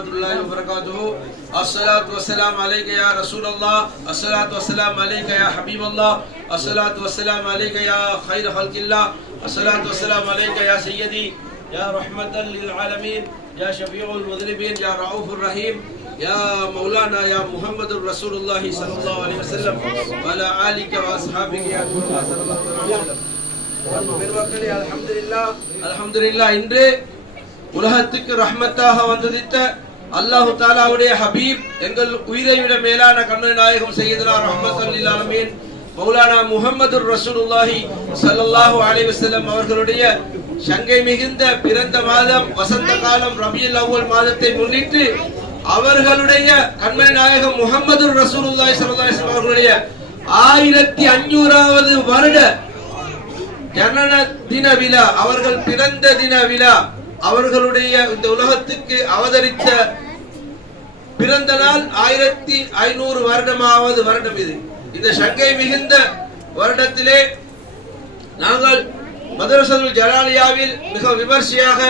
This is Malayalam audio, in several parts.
வரஹ்மத்துல்லாஹி வபரகாத்துஹு. அஸ்ஸலாத்து வஸ்ஸலாமு அலைக யா ரசூலல்லாஹ், அஸ்ஸலாத்து வஸ்ஸலாமு அலைக யா ஹபீபல்லாஹ், அஸ்ஸலாத்து வஸ்ஸலாமு அலைக யா கைர ஹல்கில்லாஹ், அஸ்ஸலாத்து வஸ்ஸலாமு அலைக யா சய்யதி யா ரஹ்மத்தல் லில் ஆலமீன், யா ஷஃபீஉல் முذنبين, யா ரவுஃபுர் ரஹீம், யா மௌலானா யா முஹம்மதுர் ரசூலுல்லாஹி ஸல்லல்லாஹு அலைஹி வஸல்லம் வ அலா ஆலிக வ அஸ்ஹாபிக யா ரசூலுல்லாஹ் ஸல்லல்லாஹு அலைஹி வஸல்லம். பெருமக்களே, அல்ஹம்துலில்லாஹ் அல்ஹம்துலில்லாஹ். இன்று உலகத்துக்கு ரஹ்மத்தாக வந்ததித்த அல்லாஹு தஆலாவுடைய ஹபீப், எங்கள் உயிரை விட மேலான கண்மணி நாயகம் சையதுனா ரஹ்மத்துல் லில் ஆலமீன் மௌலானா முஹம்மதுர் ரசூலுல்லாஹி ஸல்லல்லாஹு அலைஹி வஸல்லம் அவர்களுடைய சங்கை மிகுந்த பிறந்த மாதம் வசந்த காலம் ரபியுல் அவ்வல் மாதத்தை முன்னிட்டு அவர்களுடைய கண்மணி நாயகம் முஹம்மதுர் ரசூலுல்லாஹி ஸல்லல்லாஹு அலைஹி வஸல்லம் அவர்களுடைய 1500வது வருட ஜனன தின விழா, அவர்கள் பிறந்த தின விழா, அவர்களுடைய இந்த உலகத்துக்கு அவதரித்த பிறந்த நாள் 1500 வருடமாவது வருடம் இது. இந்த சங்கை மிகுந்த வருடத்திலே நாங்கள் மதரசத்துல் ஜலாலியாவில் மிக விமர்சையாக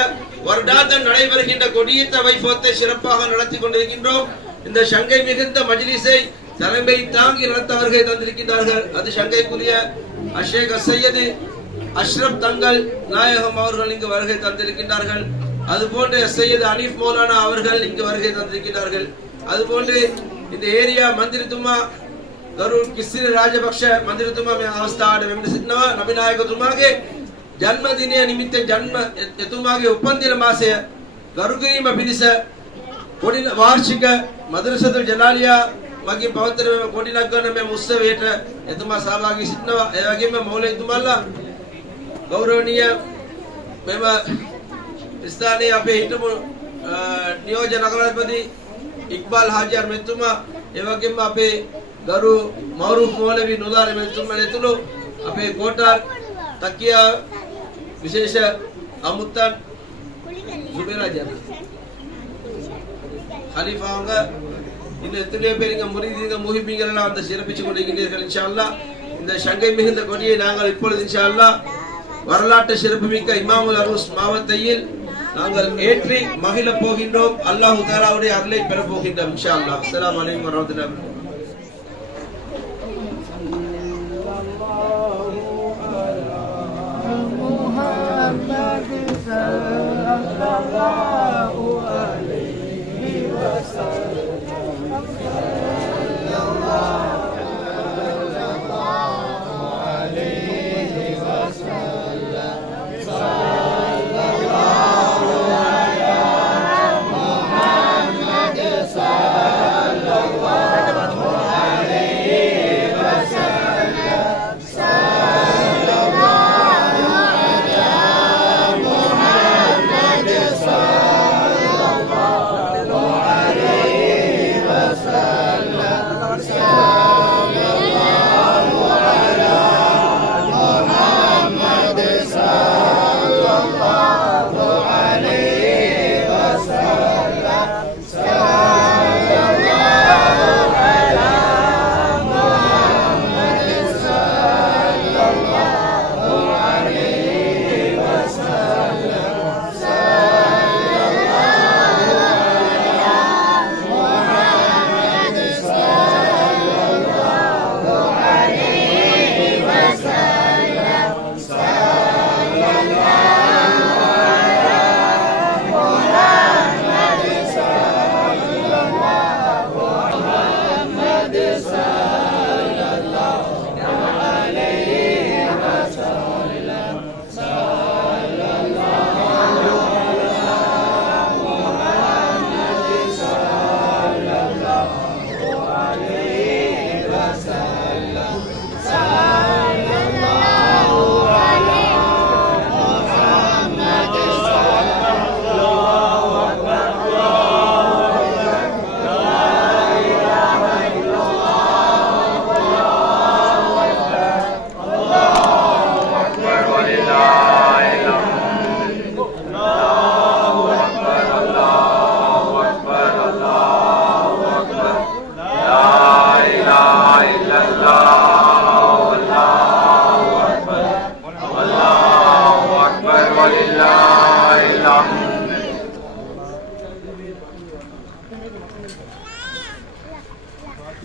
வருடாந்தம் நடைபெறுகின்ற கொடியேற்ற வைபவத்தை சிறப்பாக நடத்தி கொண்டிருக்கின்றோம். இந்த சங்கை மிகுந்த மஜ்லிஸை தலைமை தாங்கி நடத்த வருகை தந்திருக்கின்றார்கள். அது சங்கைக்குரிய ஷேக் சையது அஷ்ரப் தங்கள் நாயகம் அவர்கள் இங்கு வருகை தந்திருக்கின்றார்கள். அதுபோன்று சையது அனீஃப் மௌலானா அவர்கள் இங்கு வருகை தந்திருக்கின்றார்கள். அதுபோன்று இந்த ஏரியா ಮಂದಿರತುಮಾ ಗರುಡ್ ಕಿಸ್ಸಿನ ರಾಜಪಕ್ಷ ಮಂದಿರತುಮಾ ಮೇ ಅವಸ್ಥಾಡ ವೆಂಬಸಿದ್ನವ ನಬಿನಾಯಕತುಮಾಗೆ ಜನ್ಮದಿನ ನಿಮಿತ್ತ ಜನ್ಮ ಎತುಮಾಗೆ ಉಪಂದಿನ ಮಾಸೆ ಗರುಗಿರಿಮ ಬಿನಿಸ ಕೊಡಿನ ವಾರ್ಷಿಕ ಮದ್ರಸತುಲ್ ಜಲಾಲಿಯಾ ಮಗಿ ಪವಿತ್ರ ಕೊಡಿನಗನ ಮೇ ಮುಸ್ಸವೇಟ ಎತುಮಾ ಸಹಭಾಗಿ ಸಿದ್ನವ ಎವಗೆ ಮೇ ಮೌಲೈ ತುಮಲ್ಲ ಗೌರವನೀಯ ಮೇಮ ಸ್ಥಾನೀಯ අපේ හිටපු නියෝජ්‍ය නගරාධිපති ඉක්බාල් හාජියාර් මෙතුමා, ඒ වගේම අපේ ගරු මවරුෆ් මौलवी නුදාර මෙතුමා ඇතුළු අපේ කෝටාර් තකියා විශේෂ අමුත්තන් ජුබේරා ජන khalifaanga இந்த எத்தனையோ பேருங்க முரீதீங்க முஹிப்பீங்கள் எல்லாம் வந்து சிறப்பிச்சு கொண்டிருக்கின்றீர்கள். இன்ஷா அல்லாஹ் இந்த சங்கை மிகுந்த கொடியை நாங்கள் இப்பொழுது இன்ஷா அல்லாஹ் வரலாற்று சிறப்புமிக்க இமாமுல் அரூஸ் மாவட்டத்தில் நாங்கள் ஏற்றி மகிழ போகின்றோம். அல்லாஹ் தஆலாவுடைய அருளை பெற போகின்றோம் இன்ஷா அல்லாஹ். அஸ்ஸலாமு அலைக்கும் வரஹ்மத்துல்லாஹி வபரகாத்துஹு.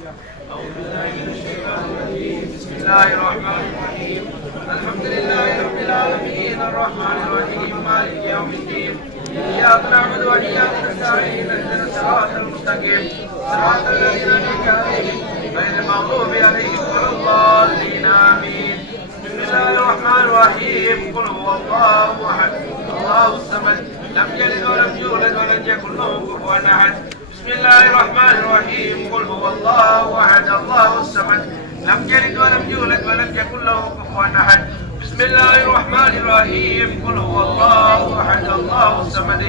بسم الله الرحمن الرحيم الحمد لله رب العالمين الرحمن الرحيم مالك يوم الدين إياك نعبد وإياك نستعين اهدنا الصراط المستقيم صراط الذين أنعمت عليهم غير المغضوب عليهم ولا الضالين آمين بسم الله الرحمن الرحيم قل هو الله أحد الله الصمد لم يلد ولم يولد ولم يكن له كفوا أحد بسم الله الرحمن الرحيم قل هو الله أحد الله الصمد لم يلد ولم يولد ولم يكن له كفوا أحد بسم الله الرحمن الرحيم قل هو الله أحد الله الصمد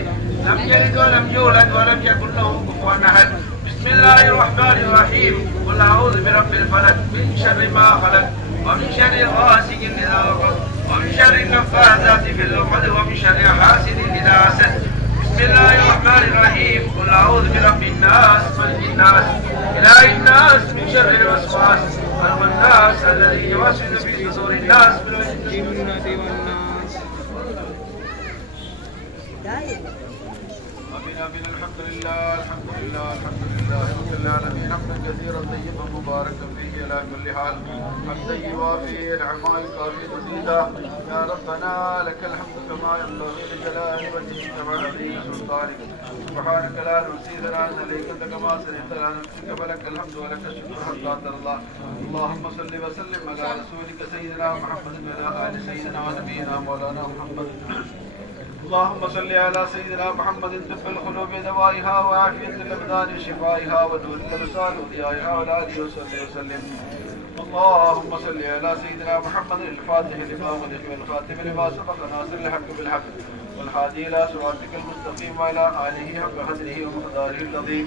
لم يلد ولم يولد ولم يكن له كفوا أحد بسم الله الرحمن الرحيم قل أعوذ برب الفلق من شر ما خلق ومن شر غاسق إذا وقب ومن شر النفاثات في العقد ومن شر حاسد إذا حسد بسم الله الرحمن الرحيم قل أعوذ برب الناس ملك الناس إله الناس من شر الوسواس الخناس الذي يوسوس في صدور الناس من الجنة والناس. آمين الحمد لله الحمد لله الحمد لله رب العالمين حمدا كثيرا طيبا مباركا فيه على كل حال حمدا يوافي نعمه الكافي مزيدا يا ربنا لك الحمد كما ينبغي لجلال وجهك وعظيم سلطانك سبحانك لا نحصي ثناء عليك انت كما اثنيت على نفسك فلك الحمد ولك الشكر حتى ترضى. اللهم صل وسلم على رسولك سيدنا محمد وعلى ال سيدنا ونبينا مولانا محمد. اللهم صل على سيدنا محمد طب القلوب دوائها وعافية الأبدان شفائها ونور الأبصار وضيائها وعلى آله وصحبه وسلم. اللهم صل على سيدنا محمد الفاتح لما أغلق والخاتم لما سبق ناصر الحق بالحق والهادي إلى صراطك المستقيم وعلى آله حق قدره ومقداره العظيم.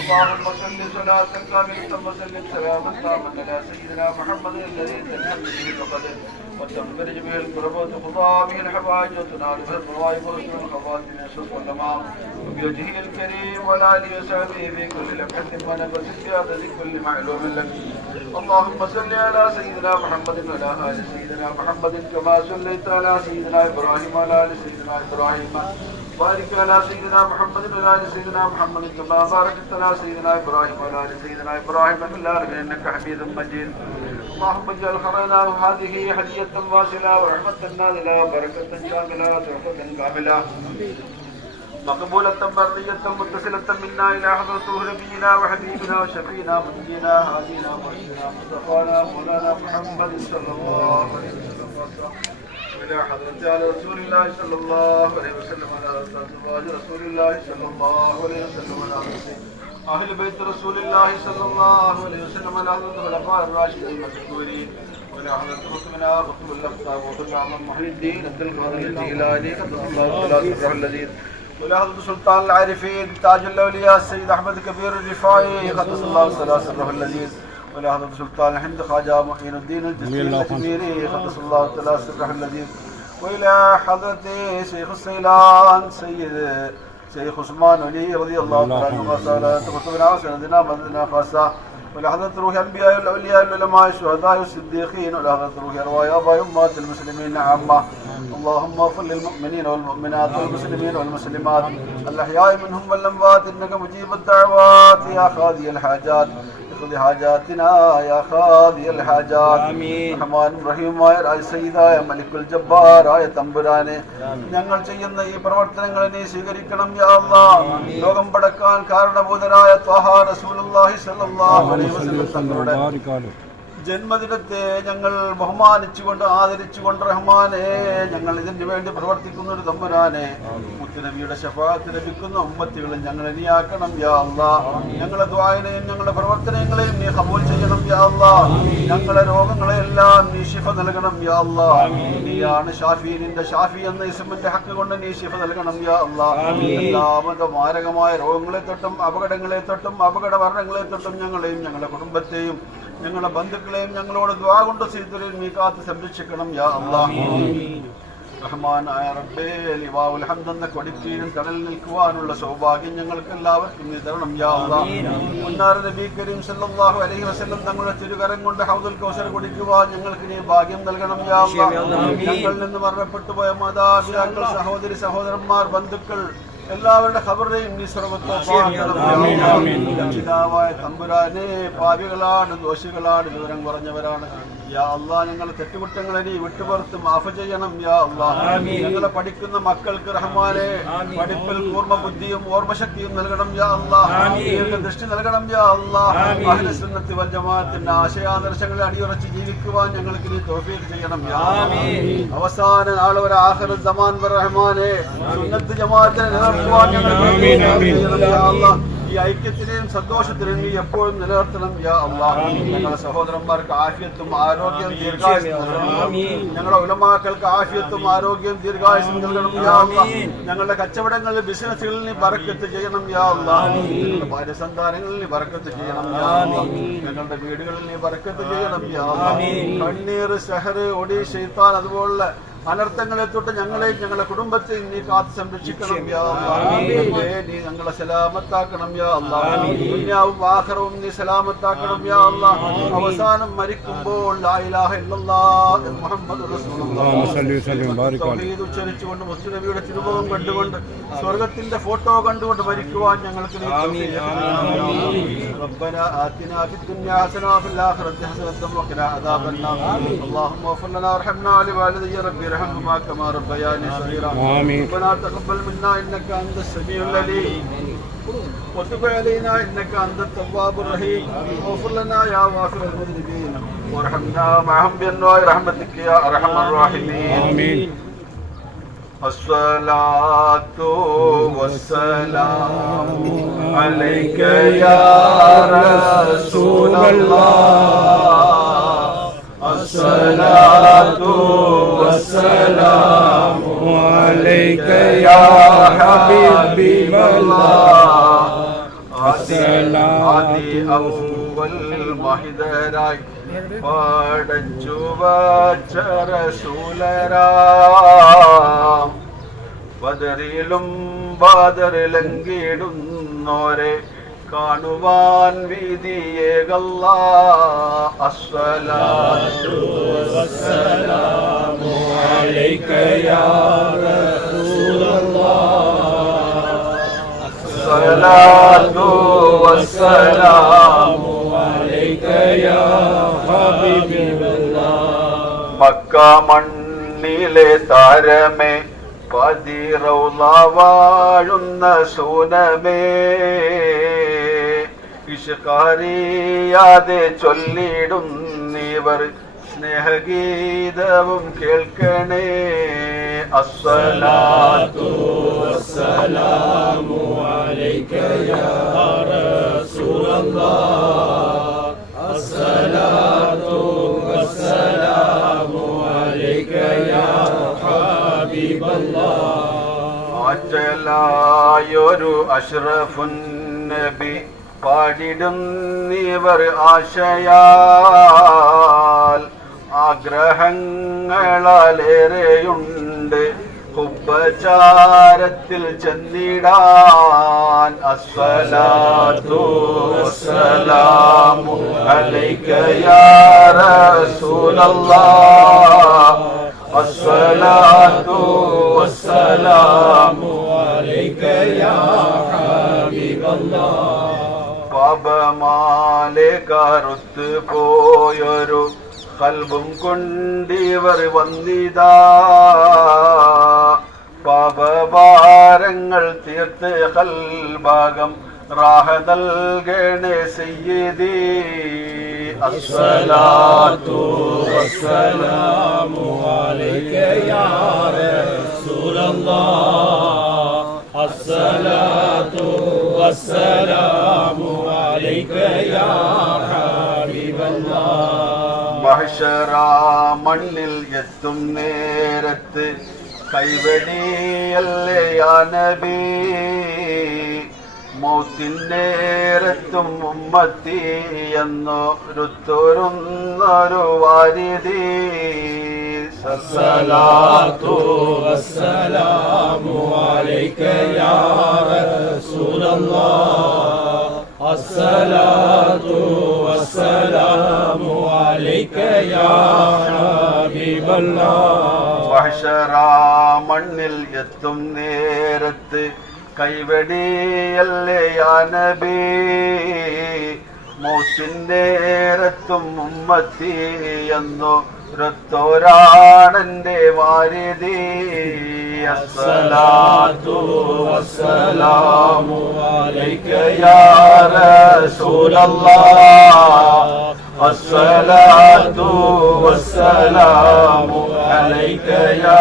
اللهم صل صلاة كاملة وسلم سلاما تاما على سيدنا محمد الذي تنحل به القدر وتنفرج به الكرب وتقضى به الحوائج وتنال به الرغائب وحسن الخواتم يسوس والأمام وبوجهه الكريم وعلى آله وصحبه في كل لمحة ونفس في عدد كل معلوم لك. اللهم صل على سيدنا محمد وعلى آل سيدنا محمد كما صليت على سيدنا إبراهيم وعلى آل سيدنا إبراهيم. بارك على سيدنا محمد وعلى آل سيدنا محمد كما باركت على سيدنا إبراهيم وعلى آل سيدنا إبراهيم في العالمين إنك حميد مجيد. اللهم اجعل خيرنا هذه هدية واصلة ورحمة نازلة وبركة شاملة وتوفيق كاملة مقبولة مرضية متصلة منا إلى حضرة نبينا وحبيبنا وشفينا ونبينا هادينا مرشدنا مصطفانا مولانا محمد صلى الله عليه وسلم إلى حضرة على رسول الله صلى الله عليه وسلم على أزواج رسول الله صلى الله عليه وسلم على أهل بيت رسول الله صلى الله عليه وسلم على حضرة الخلفاء الراشدين المذكورين وعلى حضرة خطبنا خطب الأخطاب وخطب عمر محي الدين عبد القادر الجيلاني قدس الله تعالى سره اللذيذ وعلى حضرة سلطان العارفين تاج الأولياء السيد أحمد كبير الرفاعي قدس الله تعالى سره اللذيذ وعلى حضرة سلطان الهند خواجة معين الدين الجسمي الكبيري قدس الله تعالى سره اللذيذ وإلى حضرة شيخ السيلان شيخ عثمان علي رضي الله تعالى عنه وصلى تقصبنا سندنا مدنا خاصة وإلى حضرة روح الأنبياء والأولياء والعلماء الشهداء والصديقين وإلى حضرة روح أرواح آباء أمهات المسلمين عامة. اللهم اغفر للمؤمنين والمؤمنات والمسلمين والمسلمات الأحياء منهم والأموات إنك مجيب الدعوات يا قاضي الحاجات اقض حاجاتنا يا قاضي الحاجات. റഹ്മാൻ റഹീമായ സയ്യിദായ മലിക്കുൽ ജബ്ബാറായ തമ്പുരാനെ ഞങ്ങൾ ചെയ്യുന്ന ഈ പ്രവർത്തനങ്ങളെ നീ സ്വീകരിക്കണം യാ അല്ലാഹ്. ലോകം പടക്കാൻ കാരണഭൂതരായ ത്വഹ റസൂലുള്ളാഹി സ്വല്ലല്ലാഹു അലൈഹി വസല്ലം തങ്ങളുടെ ജന്മദിനത്തെ ഞങ്ങൾ ബഹുമാനിച്ചുകൊണ്ട് ആദരിച്ചുകൊണ്ട് റഹ്മാനെ ഞങ്ങൾ ഇതിനു വേണ്ടി പ്രവർത്തിക്കുന്ന ഒരു തമ്പുരാനെ മുത്തുനബിയുടെ ശഫാഅത്ത് ലഭിക്കുന്ന ഉമ്മത്തികളെ ഞങ്ങൾ നീയാക്കണം യാ അല്ലാഹ്. ഞങ്ങളുടെ ദുആയിനെയും ഞങ്ങളുടെ പ്രവർത്തനങ്ങളെയും നീ ഖബൂൽ ചെയ്യണം യാ അല്ലാഹ്. ഞങ്ങളുടെ രോഗങ്ങളെല്ലാം നീ ശിഫ നൽകണം യാ അല്ലാഹ്. നീയാണ് ഷാഫി, നിന്റെ ഷാഫി എന്ന ഇസ്മിന്റെ ഹക്ക് കൊണ്ട് നീ ശിഫ നൽകണം യാ അല്ലാഹ്. എല്ലാവിധ മാരകമായ രോഗങ്ങളെ തൊട്ടും അപകടങ്ങളെ തൊട്ടും അപകട മരണങ്ങളെ തൊട്ടും ഞങ്ങളെയും ഞങ്ങളുടെ കുടുംബത്തെയും ഞങ്ങളുടെ ബന്ധുക്കളെയും ഞങ്ങളോട് ദുആ കൊണ്ട് സീതരെയും നീ കാത്ത് സംരക്ഷിക്കണം യാ അല്ലാഹ്. റഹ്മാനായ റബ്ബേ, ലിവാഉൽ ഹംദ് എന്ന കൊടിക്കീഴിൽ തണൽ നിൽക്കുവാനുള്ള സൗഭാഗ്യം ഞങ്ങൾക്ക് എല്ലാവർക്കും നീ തരണം യാ അല്ലാഹ്. മുന്നാർ നബി കരീം സല്ലല്ലാഹു അലൈഹി വസല്ലം തങ്ങളുടെ തിരുകരം കൊണ്ട് ഹൗദുൽ കൗസർ കുടിക്കുവാൻ ഞങ്ങൾക്ക് നീ ഭാഗ്യം നൽകണം യാ അല്ലാഹ്. ഞങ്ങളിൽ നിന്ന് മരണപ്പെട്ടു പോയ മാതാപിതാക്കൾ, സഹോദരി സഹോദരന്മാർ, ബന്ധുക്കൾ എല്ലാവരുടെ ഖബറിനെയും നീ സർവ്വത്തോവായ തമ്പുരാനെ, പാപികളാണ്, ദോഷികളാണ്, ദൂരം കുറഞ്ഞവരാണ്. യാ അല്ലാഹ്, ഞങ്ങളുടെ തെറ്റുകുറ്റങ്ങളെ നീ വിട്ടുപുറത്ത് മാഫ് ചെയ്യണം. യാ അല്ലാഹ്, ഞങ്ങളെ പഠിക്കുന്ന മക്കൾക്ക് റഹ്മാനെ പഠിപ്പിൽ പൂർണ്ണ ബുദ്ധിയും ഓർമ്മശക്തിയും നൽകണം. യാ അല്ലാഹ്, ദൃഷ്ടി നൽകണം. യാ അല്ലാഹ്, അഹ്ലു സുന്നത്തി വൽ ജമാഅത്തിന്റെ ആശയാദർശങ്ങളെ അടിയുറച്ച് ജീവിക്കുവാൻ ഞങ്ങൾക്ക് നീ തൗഫീഖ് ചെയ്യണം. യാ അല്ലാഹ്, അവസാന നാൾ വരെ ആഖിറു സമാൻ വരെ റഹ്മാനെ സുന്നത്ത് ജമാഅത്തിനെ നിലനിർത്തുവാൻ ഞങ്ങൾക്ക് യാ അല്ലാഹ്, ഈ ഐക്യത്തിനെയും സന്തോഷത്തിനെയും നീ എപ്പോഴും നിലനിർത്തണം. യാ അല്ലാഹ്, ഞങ്ങളുടെ സഹോദരന്മാർക്ക് ആഫിയത്തും ആരോഗ്യം ദീർഘായുസ്സും നൽകണം. ഞങ്ങളുടെ ഉലമാക്കൾക്ക് ആഫിയത്തും ആരോഗ്യം ദീർഘായുസ്സും നൽകണം. യാ അല്ലാഹ്, ഞങ്ങളുടെ കച്ചവടങ്ങളിൽ ബിസിനസ്സുകളിൽ നീ ബറക്കത്ത് ചെയ്യണം. യാ അല്ലാഹ്, ഞങ്ങളുടെ ഭാര്യ സന്താനങ്ങളിൽ നീ ബറക്കത്ത് ചെയ്യണം. യാ അല്ലാഹ്, ഞങ്ങളുടെ വീടുകളിൽ നീ ബറക്കത്ത് ചെയ്യണം. യാ അല്ലാഹ്, കണ്ണീർ, സഹർ, ഒടി, ശൈത്താൻ അതുപോലുള്ള അനർത്ഥങ്ങളെ തൊട്ട് ഞങ്ങളെയും ഞങ്ങളുടെ കുടുംബത്തെയും നീ കാത്ത് സംരക്ഷിക്കണം. യാ അല്ലാഹ്, നീ ഞങ്ങളെ സലാമത്താക്കണം. യാ അല്ലാഹ്, ദുനിയാവും ആഖിറവും നീ സലാമത്താക്കണം. യാ അല്ലാഹ്, അവസാനം മരിക്കുമ്പോൾ ലാ ഇലാഹ ഇല്ലല്ലാഹ് മുഹമ്മദുർ റസൂലുള്ളാഹ് തൗഹീദ് ഉച്ചരിച്ചുകൊണ്ട് മുസ്ലിം നബിയുടെ തിരുമുഖം കണ്ടുകൊണ്ട് സ്വർഗ്ഗത്തിന്റെ ഫോട്ടോ കണ്ടുകൊണ്ട് മരിക്കുവാൻ ഞങ്ങൾക്ക് നീ തൗഫീഖ് ചെയ്യണം. റബ്ബനാ ആതിനാ ഫിദ്ദുനിയാ ഹസന വഫിൽ ആഖിറതി ഹസനത വഖിനാ അദാബന്നാർ. അല്ലാഹുമ്മ ഗ്ഫിർ ലനാ വർഹംനാ വലിവാലിദയ്യ റബ്ബി ارحمهما كما ربياني صغيرا. ربنا تقبل منا انك انت السميع العليم وتب علينا انك انت التواب الرحيم واغفر لنا يا غافر المذنبين وارحمنا معهم بانواع رحمتك يا ارحم الراحمين. امين. الصلاة والسلام عليك يا رسول الله. الصلاة والسلام عليك يا حبيب الله. ആദി അവൽ മഹിദരായി പാടച്ചു വച്ച റസൂലരാം. ബദറിലും ബാദറിലങ്കിടുന്നോരെ കാണുവാൻ വിധിയേകല്ലാ. അസ്സലാത്തു വസ്സലാമു അലൈക യാ റസൂലല്ലാഹ്. അസ്സലാത്തു വസ്സലാമു അലൈക യാ ഹബീബല്ലാഹ്. മക്ക മണ്ണിലെ താരമേ, പതിറൗള വാഴുന്ന സൂനമേ, ഇഷ്ഖറിയാതെ ചൊല്ലിടുന്നീവർ സ്നേഹഗീതവും കേൾക്കണേ. അസ്സലാത്തു വസ്സലാമു അലൈക യാ റസൂലല്ലാഹ്. അസ്സലാത്തു വസ്സലാമു അലൈക യാ ഹബീബല്ലാഹ്. ആറ്റലായൊരു അഷ്റഫുൻ നബി പാടിടുന്നീവർ ആശയാൽ. ആഗ്രഹങ്ങളേറെയുണ്ട് ഉപചാരത്തിൽ ചെന്നിടാൻ. അസ്സലാത്തു വസ്സലാമു അലൈക യാ റസൂലല്ലാഹ്. അസ്സലാത്തു വസ്സലാമു അലൈക യാ ഹബീബല്ലാഹ്. പാപമാലെ കറുത്ത് പോയൊരു കൽബും കൊണ്ടിവർ വന്നിതാ. പാപഭാരങ്ങൾ തീർത്ത് കൽഭാഗം റാഹ നൽകണേ സയ്യിദി. അസ്സലാത്തു വസ്സലാമു അലൈക യാ റസൂലല്ലാഹ്. അസ്സലാത്തു വസ്സലാമു അലൈക യാ ഹബീബല്ലാഹ്. മഹ്ശറ മണ്ണിൽ എത്തും നേരത്ത് കൈവെടിയല്ലേ യാ നബി. മൗത്തിൻ നേരത്തും ഉമ്മത്തി എന്നൊരുത്തൊരുന്നൊരു വാരിധി. അസ്സലാത്തു വസ്സലാമു അലൈക യാ റസൂലല്ലാഹ്. അസ്സലാത്തു വസ്സലാമു അലൈക യാ ഹബീബല്ലാഹ്. മഹ്ശറ മണ്ണിൽ എത്തും നേരത്ത് കൈവടിയല്ലേ യാ നബി മൗത്തിനേരത്തും ഉമ്മത്തി എന്നോ ൊരാണെന്റെ വാരിദി അസ്സലാത്തു വസ്സലാമു അലൈക യാ റസൂലല്ലാഹ് അസ്സലാത്തു വസ്സലാമു അലൈക യാ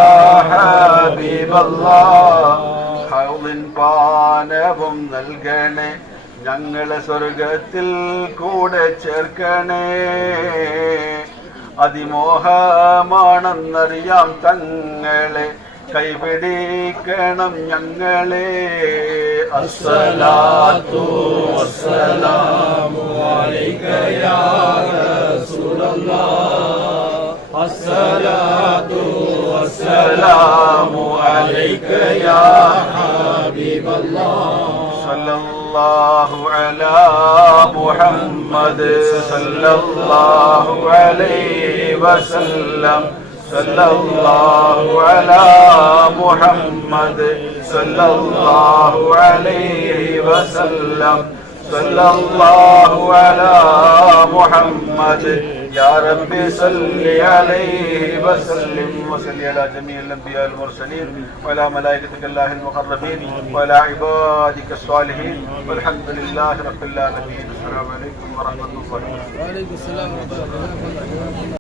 ഹബീബല്ലാഹ് ഹൗലിൻ പാനവും നൽകണേ ഞങ്ങളെ സ്വർഗത്തിൽ കൂടെ ചേർക്കണേ അതിമോഹമാണെന്നറിയാം തങ്ങളെ കൈപിടിക്കണം ഞങ്ങളെ അസ്സലാത്തു വസ്സലാമു അലൈക യാ റസൂലല്ലാഹ് അസ്സലാത്തു വസ്സലാമു അലൈക യാ ഹബീബല്ലാഹ് സല്ലല്ലാഹു അലാ മുഹമ്മദ് സല്ലല്ലാഹു അലൈഹി വസല്ലം സല്ലല്ലാഹു അലാ മുഹമ്മദ് സല്ലല്ലാഹു അലൈഹി വസല്ലം സല്ലല്ലാഹു അലാ മുഹമ്മദ് യാ റബ്ബി സല്ലി അലൈഹി വസല്ലം വസല്ലി അലാ ജമീഇൽ അംബിയാ വൽ മുർസലീൻ വഅലാ മലായികതിക അല്ലാഹിൽ മുഖറബീൻ വഅലാ ഇബാദിക സ്വാലിഹീൻ വൽഹംദുലില്ലാഹി റബ്ബിൽ ആലമീൻ. അസ്സലാമു അലൈക്കും വറഹ്മത്തുള്ളാഹി വബറകാതുഹു.